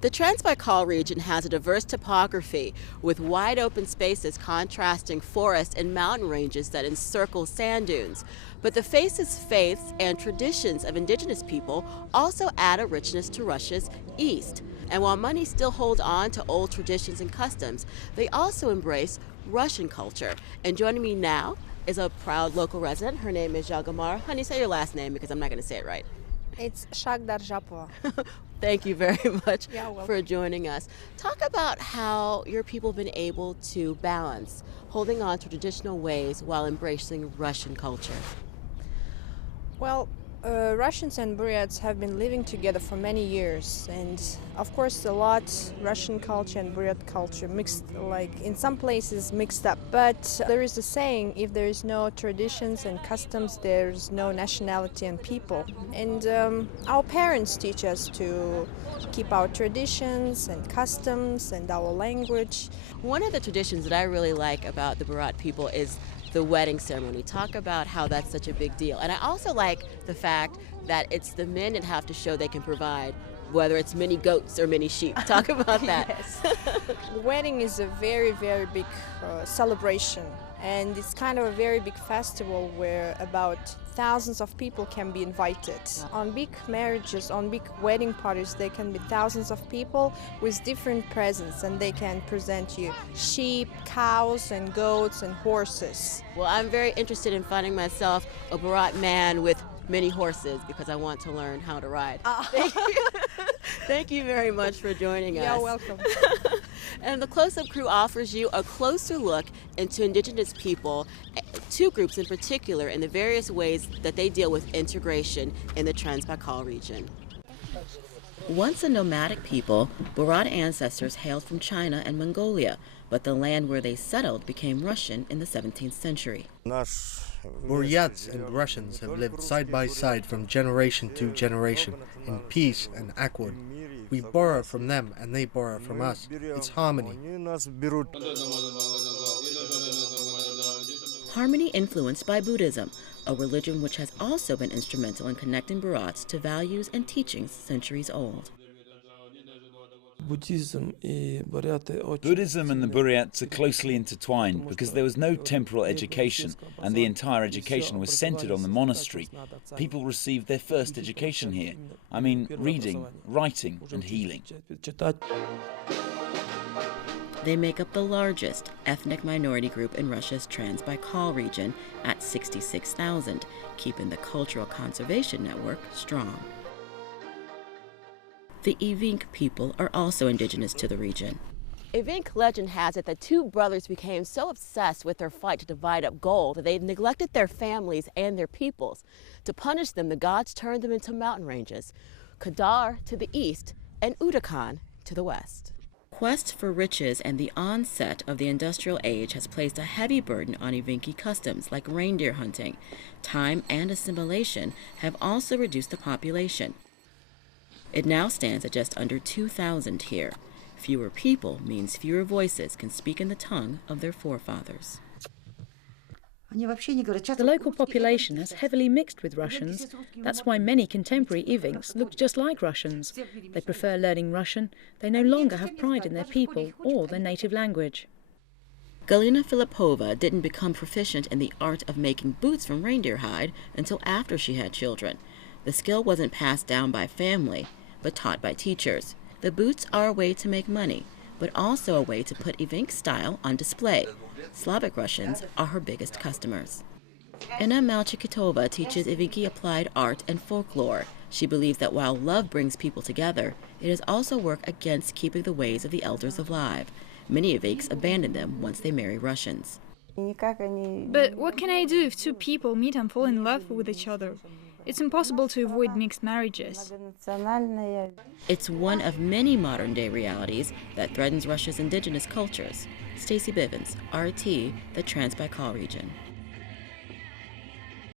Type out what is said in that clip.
The Transbaikal region has a diverse topography with wide open spaces contrasting forests and mountain ranges that encircle sand dunes. But the faces, faiths, and traditions of indigenous people also add a richness to Russia's east. And while many still hold on to old traditions and customs, they also embrace Russian culture. And joining me now is a proud local resident. Her name is Zhalgamar. Honey, say your last name because I'm not going to say it right. It's Shagdar Japova. Thank you very much welcome. for joining us. Talk about how your people have been able to balance holding on to traditional ways while embracing Russian culture. Well, Russians and Buryats have been living together for many years, and of course a lot Russian culture and Buryat culture mixed, like in some places mixed up. But there is a saying, if there is no traditions and customs, there's no nationality and people. And our parents teach us to keep our traditions and customs and our language. One of the traditions that I really like about the Buryat people is the wedding ceremony. Talk about how that's such a big deal. And I also like the fact that it's the men that have to show they can provide, whether it's many goats or many sheep. Talk about that. Yes. The wedding is a very, very big celebration, and it's kind of a very big festival where about thousands of people can be invited. On big marriages, on big wedding parties, there can be thousands of people with different presents, and they can present you sheep, cows, and goats, and horses. Well, I'm very interested in finding myself a Buryat man with many horses because I want to learn how to ride. Thank you. Thank you very much for joining us. You're welcome. And the Close-Up Crew offers you a closer look into indigenous people, two groups in particular, and the various ways that they deal with integration in the Transbaikal region. Once a nomadic people, Buryat ancestors hailed from China and Mongolia, but the land where they settled became Russian in the 17th century. Buryats and Russians have lived side by side from generation to generation in peace and accord. We borrow from them and they borrow from us. It's harmony. Harmony influenced by Buddhism, a religion which has also been instrumental in connecting Buryats to values and teachings centuries old. Buddhism and the Buryats are closely intertwined because there was no temporal education and the entire education was centered on the monastery. People received their first education here. I mean, reading, writing and healing. They make up the largest ethnic minority group in Russia's Transbaikal region at 66,000, keeping the Cultural Conservation Network strong. The Evenk people are also indigenous to the region. Evenk legend has it that two brothers became so obsessed with their fight to divide up gold that they neglected their families and their peoples. To punish them, the gods turned them into mountain ranges, Kadar to the east and Udakan to the west. Quest for riches and the onset of the industrial age has placed a heavy burden on Evenki customs like reindeer hunting. Time and assimilation have also reduced the population. It now stands at just under 2,000 here. Fewer people means fewer voices can speak in the tongue of their forefathers. The local population has heavily mixed with Russians. That's why many contemporary Evenks look just like Russians. They prefer learning Russian. They no longer have pride in their people or their native language. Galina Filipova didn't become proficient in the art of making boots from reindeer hide until after she had children. The skill wasn't passed down by family, but taught by teachers. The boots are a way to make money, but also a way to put Evenk style on display. Slavic Russians are her biggest customers. Inna Malchikitova teaches Evenki applied art and folklore. She believes that while love brings people together, it is also work against keeping the ways of the elders alive. Many Evenks abandon them once they marry Russians. But what can I do if two people meet and fall in love with each other? It's impossible to avoid mixed marriages. It's one of many modern-day realities that threatens Russia's indigenous cultures. Stacey Bivens, RT, the Transbaikal region.